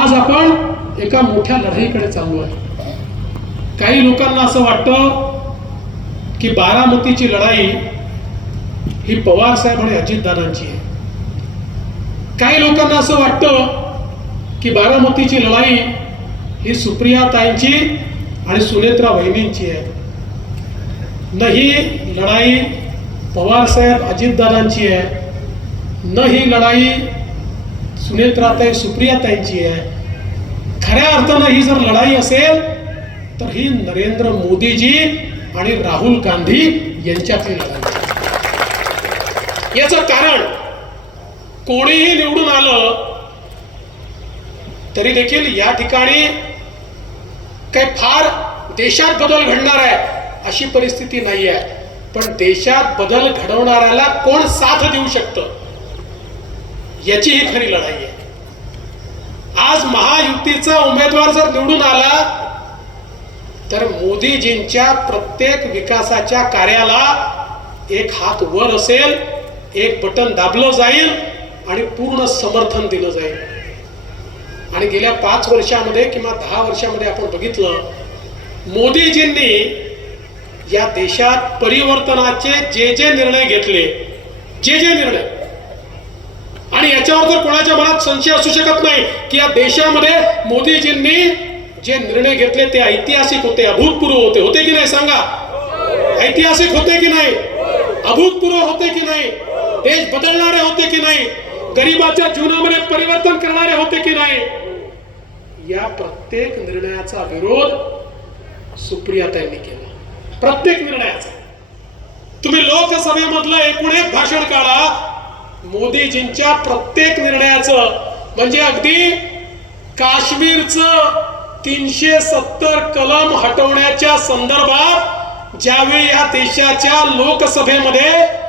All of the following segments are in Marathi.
आज आपण एका मोठ्या लढाईकडे चाललो आहे काही लोकांना असं वाटतं की बारामतीची लढाई ही पवार साहेब आणि अजितदादांची आहे काही लोकांना असं वाटतं की बारामतीची लढाई ही सुप्रिया ताईंची आणि सुनेत्रा वहिनींची आहे न ही लढाई पवार साहेब अजितदादांची आहे न ही लढाई सुनील सुप्रिया सुप्रियाताईंची आहे खऱ्या अर्थानं ही जर लढाई असेल तर ही नरेंद्र मोदीजी आणि राहुल गांधी यांच्यातली लढाई याच कारण कोणीही निवडून आलं तरी देखील या ठिकाणी काही फार देशात बदल घडणार आहे अशी परिस्थिती नाही आहे पण देशात बदल घडवणाऱ्याला कोण साथ देऊ शकतं याची ही खरी लढाई आहे आज महायुतीचा उमेदवार जर निवडून आला तर मोदीजींच्या प्रत्येक विकासाच्या कार्याला एक हात वर असेल एक बटन दाबलं जाईल आणि पूर्ण समर्थन दिलं जाईल आणि गेल्या पाच वर्षामध्ये किंवा दहा वर्षामध्ये आपण बघितलं मोदीजींनी या देशात परिवर्तनाचे जे जे निर्णय घेतले जे जे निर्णय याच्यावर तर कोणाच्या मनात संशय असू शकत नाही की या देशामध्ये मोदीजींनी जे निर्णय घेतले ते ऐतिहासिक होते अभूतपूर्व होते होते की नाही सांगा ऐतिहासिक होते की नाही अभूतपूर्व होते की नाही देश बदलणारे होते की नाही गरीबाच्या जीवनामध्ये परिवर्तन करणारे होते की नाही या प्रत्येक निर्णयाचा विरोध त्यांनी केला प्रत्येक निर्णयाचा तुम्ही लोकसभेमधलं एकूण एक भाषण काढा मोदीजींच्या प्रत्येक निर्णयाचं म्हणजे अगदी काश्मीरचं तीनशे सत्तर कलम हटवण्याच्या संदर्भात ज्यावेळी या देशाच्या लोकसभेमध्ये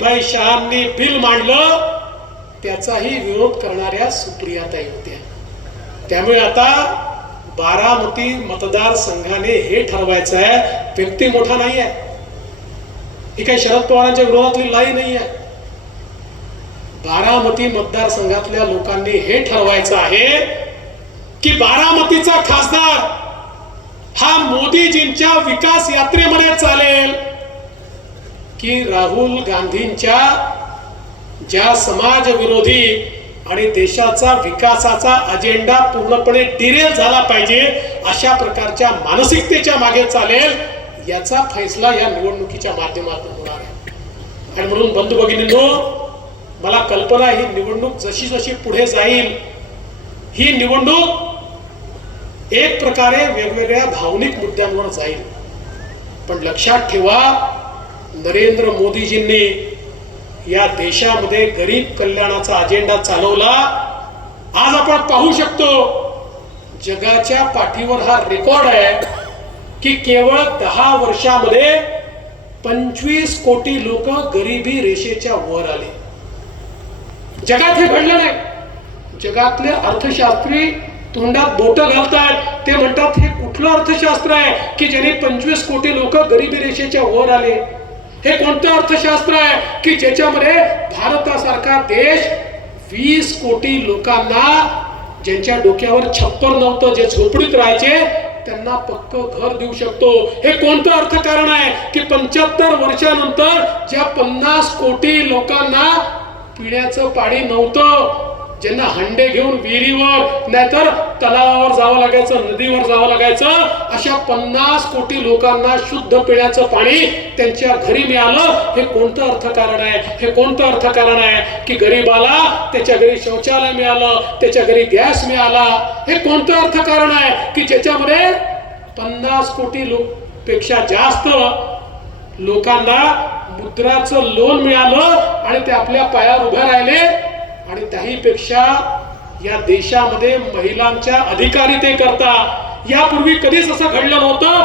भाई शहांनी बिल मांडलं त्याचाही विरोध करणाऱ्या सुप्रियाताई होत्या त्यामुळे आता बारामती मतदारसंघाने हे ठरवायचं आहे व्यक्ती मोठा नाही आहे ही काही शरद पवारांच्या विरोधातली लाई नाही आहे बारामती मतदारसंघातल्या लोकांनी हे ठरवायचं आहे की बारामतीचा खासदार हा मोदीजींच्या विकास यात्रेमध्ये चालेल की राहुल गांधींच्या ज्या समाजविरोधी आणि देशाचा विकासाचा अजेंडा पूर्णपणे डिरेल झाला पाहिजे अशा प्रकारच्या मानसिकतेच्या मागे चालेल याचा फैसला या निवडणुकीच्या माध्यमातून होणार आहे आणि म्हणून बंधू भगिनी मला कल्पना ही निवडणूक जशी जशी पुढे जाईल ही निवडणूक एक प्रकारे वेगवेगळ्या भावनिक मुद्द्यांवर जाईल पण लक्षात ठेवा नरेंद्र मोदीजींनी या देशामध्ये गरीब कल्याणाचा अजेंडा चालवला आज आपण पाहू शकतो जगाच्या पाठीवर हा रेकॉर्ड आहे की केवळ दहा वर्षामध्ये पंचवीस कोटी लोक गरिबी रेषेच्या वर आले जगात हे घडलं नाही जगातले अर्थशास्त्री तोंडात बोट घालतात ते म्हणतात हे कुठलं अर्थशास्त्र आहे की ज्याने पंचवीस कोटी लोक गरिबी रेषेच्या वर आले हे कोणतं अर्थशास्त्र आहे की ज्याच्यामध्ये भारतासारखा देश वीस कोटी लोकांना ज्यांच्या डोक्यावर छप्पर नव्हतं जे झोपडीत राहायचे त्यांना पक्क घर देऊ शकतो हे कोणतं अर्थकारण आहे की पंच्याहत्तर वर्षानंतर ज्या पन्नास कोटी लोकांना पिण्याचं पाणी नव्हतं ज्यांना हंडे घेऊन विहिरीवर नाहीतर तलावावर जावं लागायचं नदीवर जावं लागायचं अशा पन्नास कोटी लोकांना शुद्ध पिण्याचं पाणी त्यांच्या घरी मिळालं हे कोणतं अर्थकारण आहे हे कोणतं अर्थकारण आहे की गरीबाला त्याच्या घरी शौचालय मिळालं त्याच्या घरी गॅस मिळाला हे कोणतं अर्थकारण आहे की ज्याच्यामध्ये पन्नास कोटी लोक पेक्षा जास्त लोकांना पुत्राचं लोन मिळालं आणि ते आपल्या पायावर उभे राहिले आणि त्याहीपेक्षा या देशामध्ये महिलांच्या अधिकारी ते करता यापूर्वी कधीच असं घडलं नव्हतं